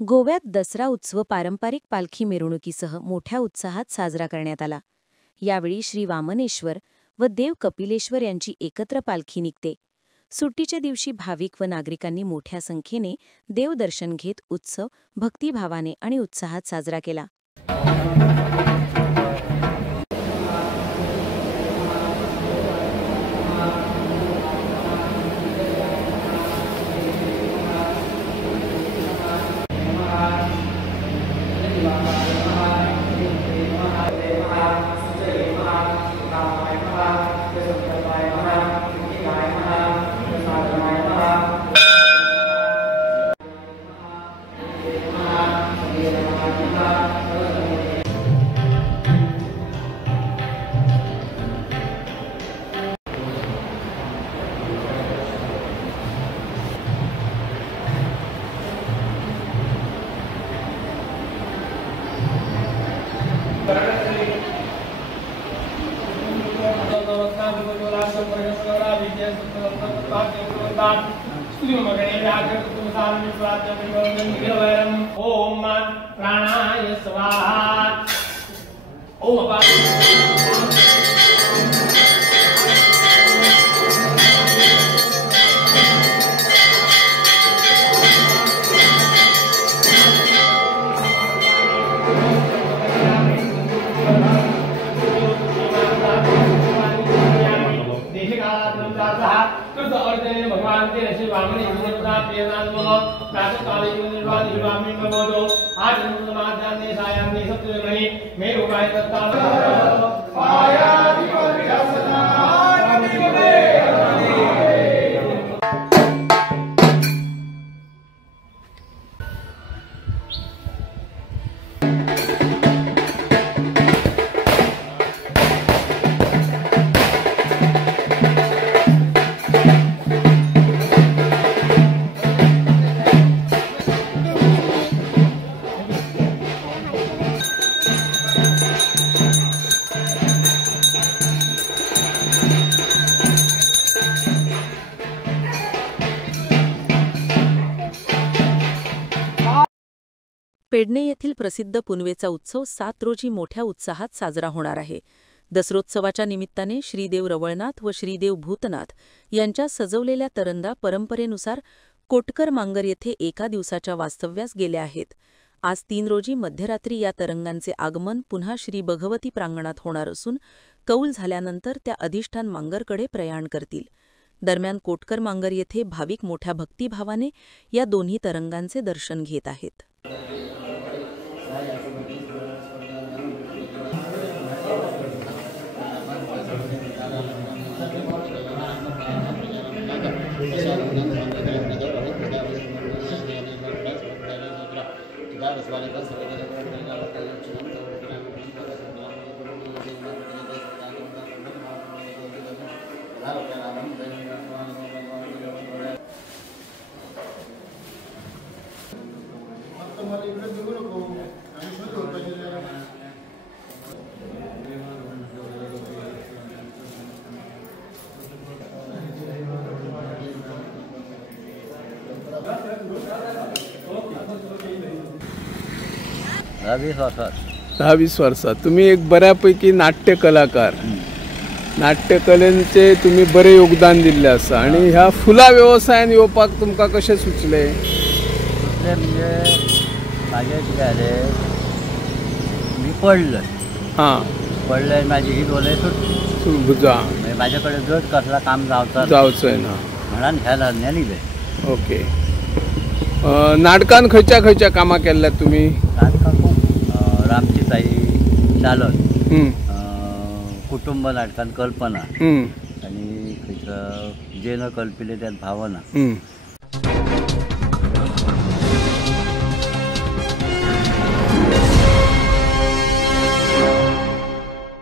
गोव्यात दसरा उत्सव पारंपरिक पालखी मिरवणुकीसह मोठ्या उत्साहात साजरा करण्यात आला. यावेळी श्री वामनेश्वर व देव कपिलेश्वर यांची एकत्र पालखी निघते. सुट्टीच्या दिवशी भाविक व नागरिकांनी मोठ्या संख्येने देवदर्शन घेत उत्सव भक्तिभावाने आणि उत्साहात साजरा केला. ओम प्राणाय स्वाहा. ओम भगवान के ऋषि वामन पेडणे येथील प्रसिद्ध पुनवेचा उत्सव 7 रोजी मोठ्या उत्साहात साजरा होणार आहे. दसरोत्सवाच्या निमित्ताने श्रीदेव रवळनाथ व श्रीदेव भूतनाथ यांच्या सजवलेल्या तरंदा परंपरेनुसार कोटकर मांगर येथे एका दिवसाच्या वास्तव्यास गेल्या आहेत. आज 3 रोजी मध्यरात्री या तरंगांचे आगमन पुन्हा श्री भगवती प्रांगणात होणार असून कौल झाल्यानंतर त्या अधिष्ठान मांगरकडे प्रयाण करतील. दरम्यान कोटकर मांगर येथे भाविक मोठ्या भक्तिभावाने या दोन्ही तरंगांचे दर्शन घेत आहेत. दहा 20 वर्षात तुम्ही एक बऱ्यापैकी नाट्य कलाकार. नाट्यकलेचे तुम्ही बरे योगदान दिले आसा आणि ह्या फुला व्यवसायान येवपाक तुमकां कशें सुचले? म्हणजे माझे कितें जालें, मी पडलं. पडले माझी ही डोळे बुजा माझ्या कडेन जड कसला काम जावचंय ना म्हणून ह्या धंद्यान येयले. ओके. नाटकान खंयच्या खंयच्या कामां केल्ल्यात तुमी? नाटकां खूब. रामची ताई चालत, कुटुंब नाटकान कल्पना आणि खंयचं जे न कल्पिले त्यात भावना